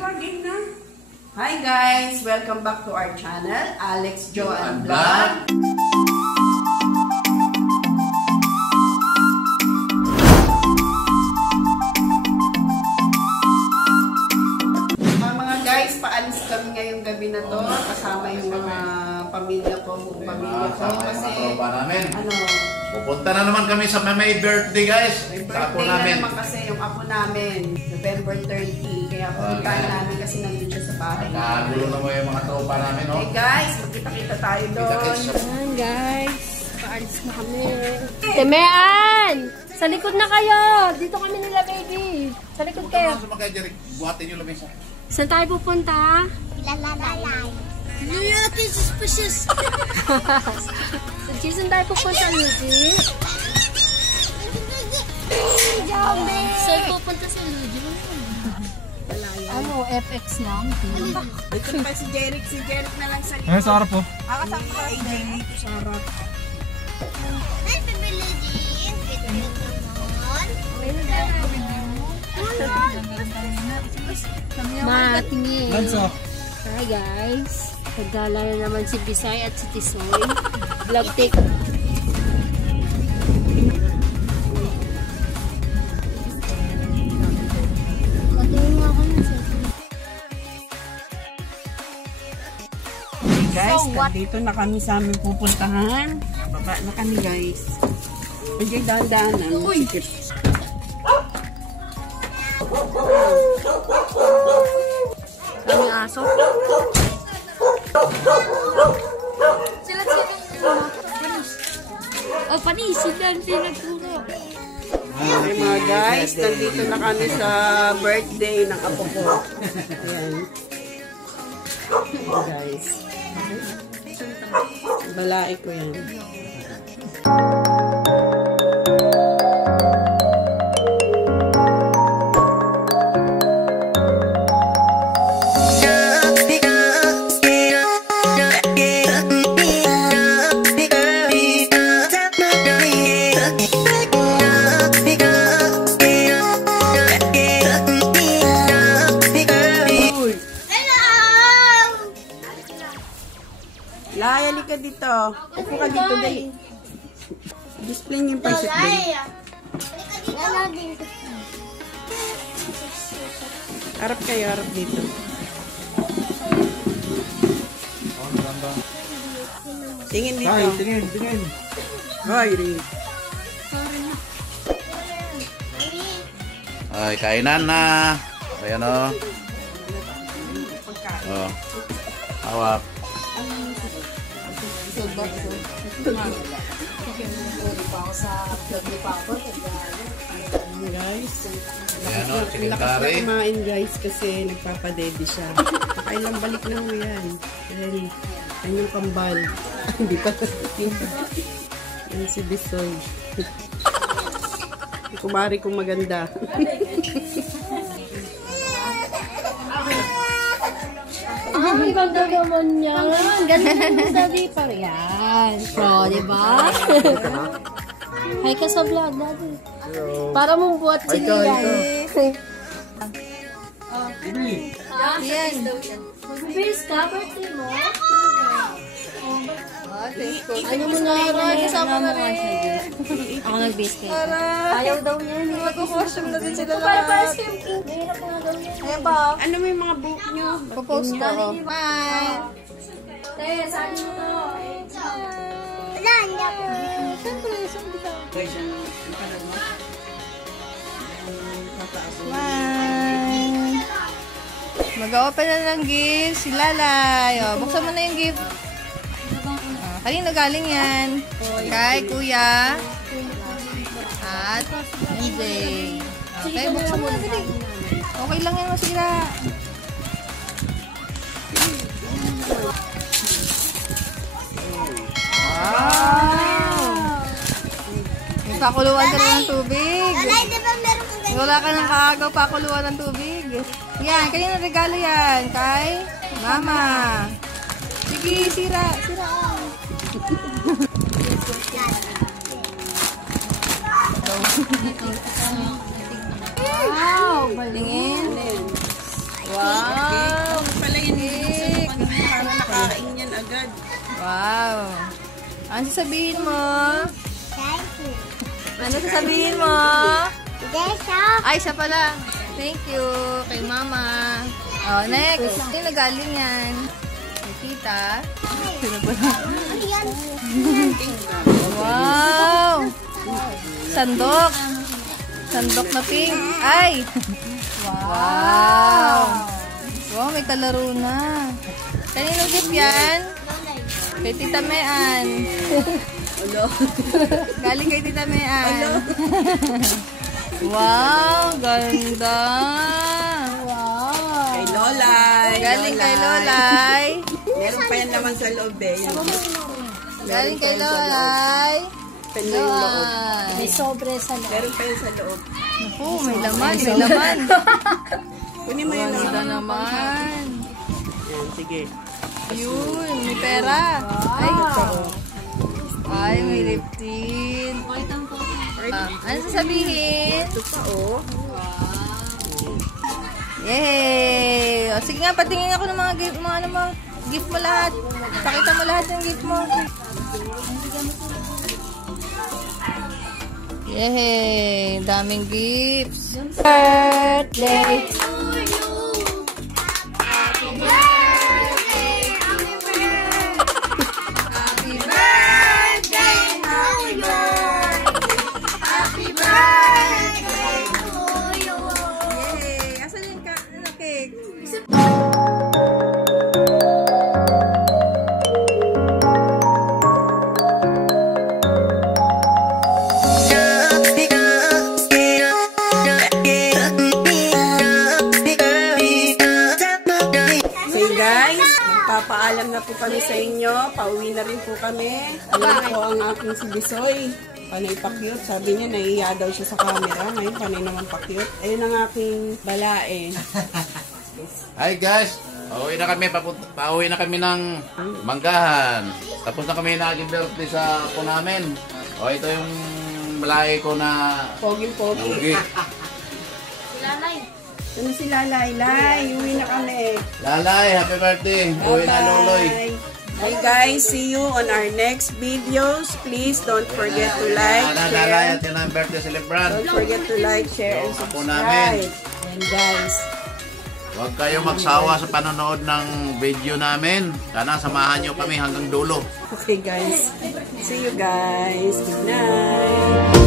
Hi guys! Welcome back to our channel, Alex Joan Vlog. Mga guys, paalis kami ngayong gabi na to. Kasama yung mga pamilya ko, buong pamilya ko. Kasi, pupunta na naman kami sa may birthday guys. May birthday na naman kasi yung apo namin, November 30. Kaya pupuntahan namin kasi nandun siya sa bahay. Nakagulo naman yung mga tropa namin, no? Hey guys, magkita-kita tayo doon. Ayan guys, paalis na kami. Temean! Sa likod na kayo! Dito kami nila baby. Sa likod kayo. Sama kayo, Jerry. Buhatin yung lamesa. Saan tayo pupunta? Lalalay. Luigi suspicious. Saan tayo pupunta, Luigi? Saan pupunta sa Luigi? Ano, FX lang? Ito pa si Jeric. Si Jeric na lang sa likod. Ay, sa harap po. Kasama ka si Jeric sa harap. Ay, pabilidin. Matingin. Lanso. Hi guys. Nagdala na naman si Bisay at si Tisoy. Vlog take. Guys, dito na kami sa aming pupuntahan. Baba na kami guys. Pwede dahan-dahan. Uy! Kami aso. Oh, panisig yan. Pinagturo. Okay mga guys, nandito na kami sa birthday ng apo ko. Ayan. Guys. Balai ko yan. Layali ka dito. Upo ka dito, dali. Display niyo yung pansit doon. Harap kayo, harap dito. Tingin dito. Ay, tingin, tingin. Hoy, Rick. Ay, kainan na. Ayan o. Oh. Hawak. Guys. Ayan o, chicken Lakas na curry. kumain guys kasi nagpapadede siya. Kailang balik na mo yan. Dahil yan yung kambal. Hindi pa yan si Bisoy. Kumari kong maganda. Ang ganda naman yan. Ganda naman sa di pa yan. Pro, diba? Hi ka sa vlog, daddy. Para mong buhat sila yan. Yan. Mag-base ka, birthday mo? Ano mo na rin? Kasama na rin. Ako nag-base kayo. Ayaw daw niya. Mag-costume na din sila lahat. Para skimping. Mahirap na daw niya. Ayan ba? Ano may mga book nyo? Popost ko. Bye. Te, saan mo to? Wala, hindi ako. Siyempre, saan dito? Bye! Mag-open na ng gift si Lalay. O, buksan mo na yung gift. Kanino galing yan? Kay Kuya at EJ. Okay, buksan mo na. Okay lang yan, masira. Wow! May pakuluan ka na ng tubig. Lalay, di ba meron kang ganyan? Wala ka ng kaagaw, pakuluan ng tubig. Yan, kanina regalo yan. Kay Mama. Sige, sira. Sira. Wow! Tingin. Wow! Wow. Ano sasabihin mo? Thank you. Ano sasabihin mo? Desha. Ay, siya pala. Thank you kay Mama. Oh, next. Sino nagaling yan? Nakita. Sino pala? Ayan. Wow! Sandok. Sandok na pink. Ay! Wow! Wow, may kalaro na. Kaninong gift yan? Kay Tita Mean. Galing kay Tita Mean. Wow, ganda. Wow. Kay Lolay. Galing kay Lolay. Meron pa yan naman sa loob eh. Galing kay Lolay. Pwede yung loob. May sobre sa loob. Meron pa yan sa loob. Naku, may laman, may laman. Kunin mo yung Ganda naman. naman. Yan, sige. Yun, may pera. Ay, may lip tint. Ano sasabihin? Ito pa oh. Yay! O, sige nga, patingin ako ng mga gift, gift mo lahat. Pakita mo lahat ng gift mo. Yay! Daming gifts. Birthday! Happy birthday to you! Happy birthday to you! Yay! Asan yung cake? So guys, magpapaalam na po kami sa inyo. Pauwi na rin po kami. Alam po ang aking si Bisoy. Panay pa-cute. Sabi niya, nahiya daw siya sa camera. Ngayon, panay naman pa-cute. Ayun ang aking balae. Hi guys, pauwi na kami ng Manggahan. Tapos na kami naging birthday sa ako namin. O ito yung malaki ko na Poging-pogi. ugi. Ano si Lalay? Lay, uwi na kami. Lalay, happy birthday. Uwi na Loloy. Hi guys, see you on our next videos. Please don't forget to like, Lalay share. at yun ang birthday celebrant. Don't forget to like, share, and Ako namin. subscribe. And guys, Huwag kayong magsawa sa panonood ng video namin. Sana samahan nyo kami hanggang dulo. okay guys. See you guys. Good night.